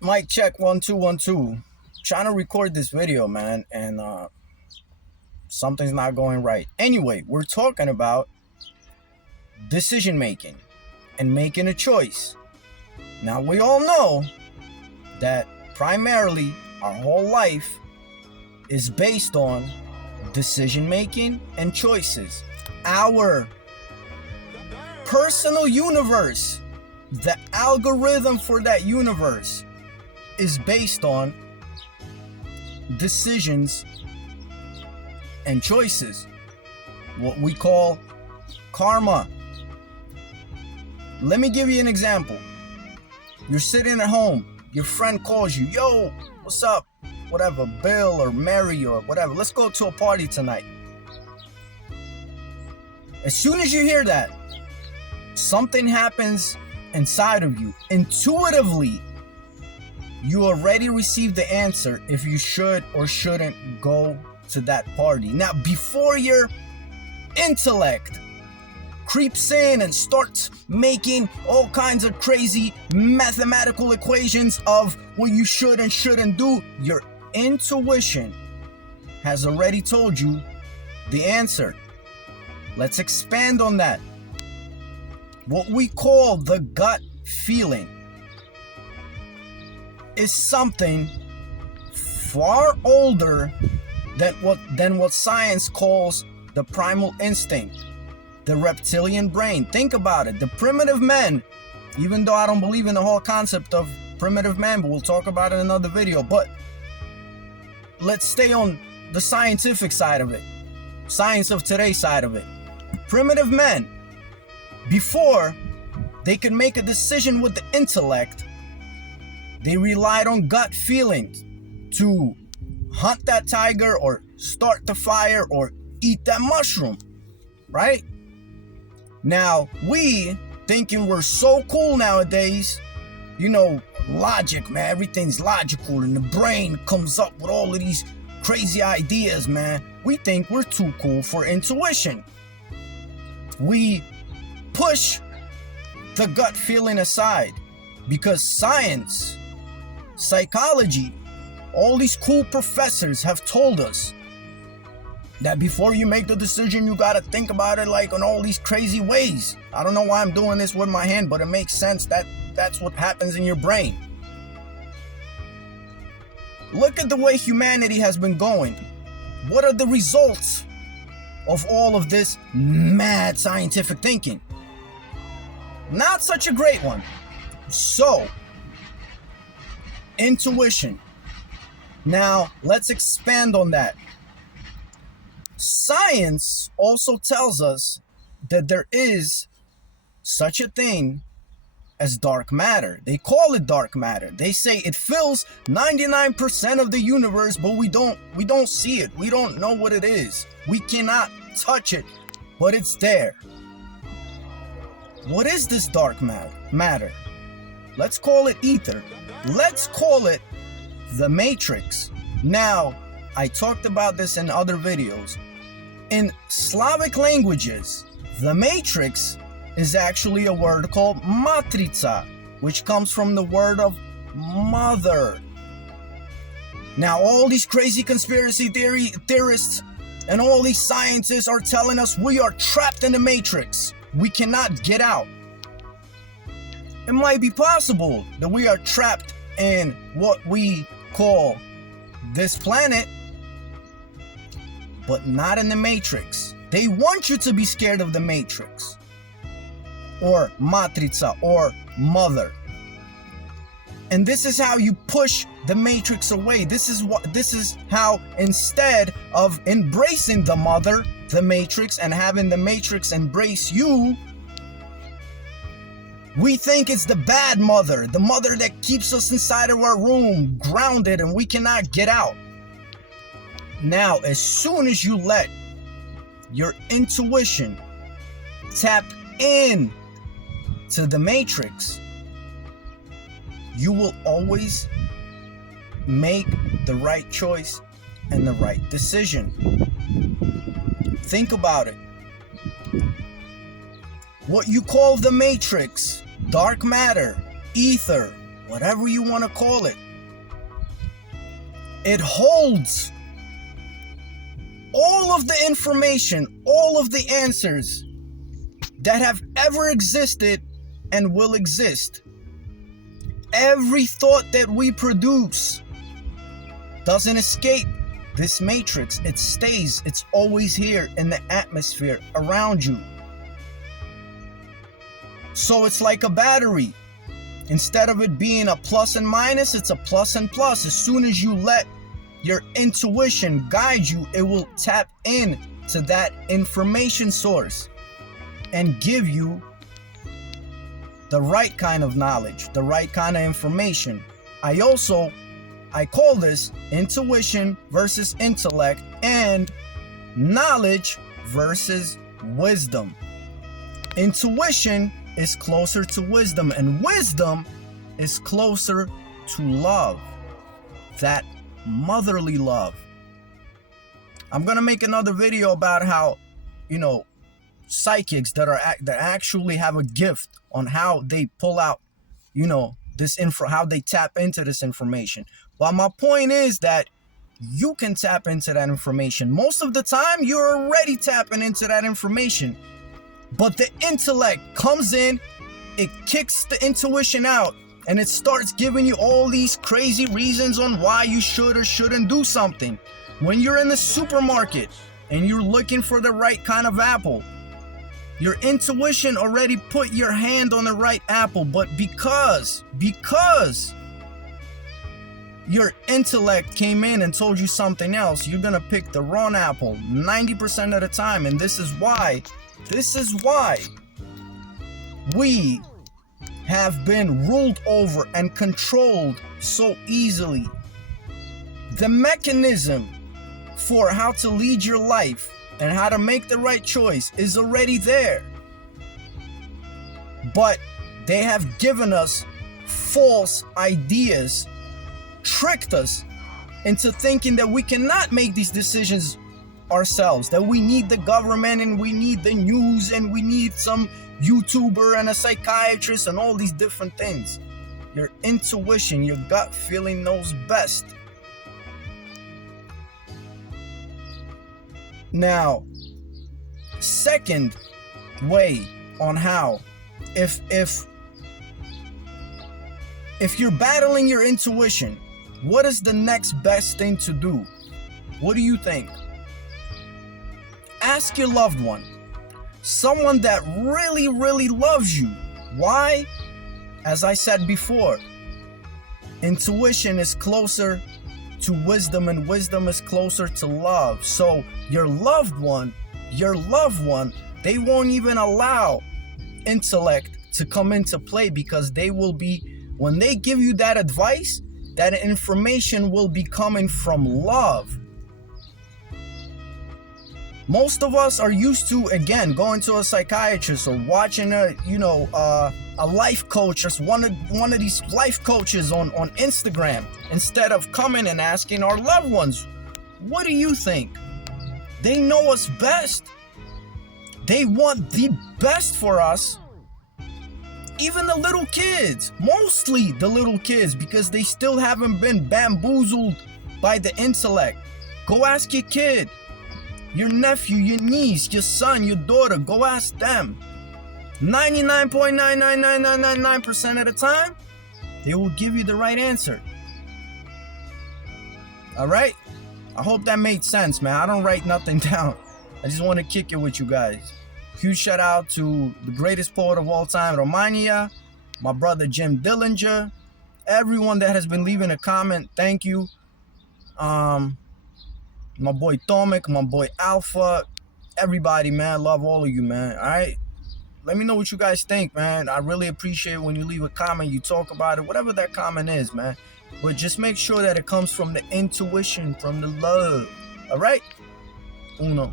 Mic check 1 2 1 2. Trying to record this video, man, and something's not going right. Anyway, we're talking about decision making and making a choice. Now, we all know that primarily our whole life is based on decision making and choices. Our personal universe, the algorithm for that universe, is based on decisions and choices, what we call karma. Let me give you an example. You're sitting at home, your friend calls you, yo, what's up? Whatever, Bill or Mary or whatever, let's go to a party tonight. As soon as you hear that, something happens inside of you. Intuitively, you already received the answer if you should or shouldn't go to that party. Now, before your intellect creeps in and starts making all kinds of crazy mathematical equations of what you should and shouldn't do, your intuition has already told you the answer. Let's expand on that. What we call the gut feeling is something far older than what science calls the primal instinct, the reptilian brain. Think about it. The primitive men, even though I don't believe in the whole concept of primitive man, but we'll talk about it in another video, but let's stay on the scientific side of it, science of today side of it. Primitive men, before they could make a decision with the intellect, they relied on gut feelings to hunt that tiger or start the fire or eat that mushroom, right? Now, we thinking we're so cool nowadays, logic, man, everything's logical and the brain comes up with all of these crazy ideas, man. We think we're too cool for intuition. We push the gut feeling aside because science, psychology, all these cool professors have told us that before you make the decision, you gotta think about it like in all these crazy ways. I don't know why I'm doing this with my hand, but it makes sense that that's what happens in your brain. Look at the way humanity has been going. What are the results of all of this mad scientific thinking? Not such a great one. So, intuition. Now, let's expand on that. Science also tells us that there is such a thing as dark matter. They call it dark matter. They say it fills 99% of the universe, but we don't see it. We don't know what it is. We cannot touch it, but it's there. What is this dark matter? Let's call it ether. Let's call it the matrix. Now, I talked about this in other videos. In Slavic languages, the matrix is actually a word called matrica, which comes from the word of mother. Now, all these crazy conspiracy theorists and all these scientists are telling us we are trapped in the matrix. We cannot get out. It might be possible that we are trapped in what we call this planet, but not in the matrix. They want you to be scared of the matrix or matrica or mother. And this is how you push the matrix away. This is how, instead of embracing the mother, the matrix, and having the matrix embrace you, we think it's the bad mother, the mother that keeps us inside of our room, grounded, and we cannot get out. Now, as soon as you let your intuition tap in to the matrix, you will always make the right choice and the right decision. Think about it. What you call the matrix, dark matter, ether, whatever you want to call it. It holds all of the information, all of the answers that have ever existed and will exist. Every thought that we produce doesn't escape this matrix. It stays. It's always here in the atmosphere around you. So it's like a battery. Instead of it being a plus and minus, it's a plus and plus. As soon as you let your intuition guide you, it will tap in to that information source and give you the right kind of knowledge, the right kind of information. I call this intuition versus intellect and knowledge versus wisdom. Intuition is closer to wisdom, and wisdom is closer to love, that motherly love. I'm gonna make another video about how, psychics that actually have a gift on how they pull out, this how they tap into this information. But my point is that you can tap into that information. Most of the time, you're already tapping into that information. But the intellect comes in, it kicks the intuition out, and it starts giving you all these crazy reasons on why you should or shouldn't do something. When you're in the supermarket and you're looking for the right kind of apple, your intuition already put your hand on the right apple, but because your intellect came in and told you something else, you're gonna pick the wrong apple 90% of the time. And this is why we have been ruled over and controlled so easily. The mechanism for how to lead your life and how to make the right choice is already there. But they have given us false ideas, tricked us into thinking that we cannot make these decisions ourselves, that we need the government and we need the news and we need some YouTuber and a psychiatrist and all these different things. Your intuition, your gut feeling knows best. Now, second way on how, if you're battling your intuition, what is the next best thing to do? What do you think? Ask your loved one, someone that really, really loves you. Why? As I said before, intuition is closer to wisdom and wisdom is closer to love. So your loved one, they won't even allow intellect to come into play, because they will be, when they give you that advice, that information will be coming from love. Most of us are used to, again, going to a psychiatrist or watching a life coach, or one of these life coaches on Instagram, instead of coming and asking our loved ones, what do you think? They know us best. They want the best for us. Even the little kids, mostly the little kids, because they still haven't been bamboozled by the intellect. Go ask your kid, your nephew, your niece, your son, your daughter. Go ask them. 99.99999% of the time, they will give you the right answer. All right? I hope that made sense, man. I don't write nothing down. I just want to kick it with you guys. Huge shout out to the greatest poet of all time, Romania, my brother Jim Dillinger, everyone that has been leaving a comment. Thank you. My boy Tomek, my boy Alpha, everybody, man. Love all of you, man. All right? Let me know what you guys think, man. I really appreciate when you leave a comment, you talk about it, whatever that comment is, man. But just make sure that it comes from the intuition, from the love. All right? Uno.